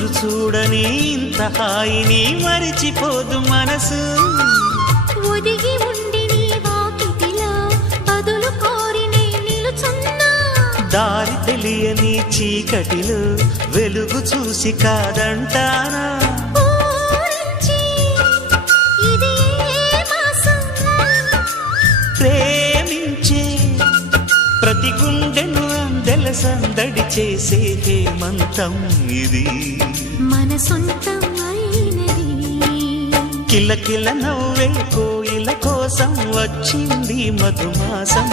రోజులు చూడని ఇంత హాయిని మరిచిపోదు మనసు. ఒదిగి ఉండి నీ వాకిటిలో బదులు కోరి నే నిలుచున్నా. దారి తెలియని చీకటిలో వెలుగు చూసి కాదంటానా. ప్రేమించే ప్రతి గుండెను అందెల సందడి చేసే హేమంతం ఇది. మన సొంతం అయినది. కిలకిల నవ్వే కోయిల కోసం వచ్చింది మధుమాసం.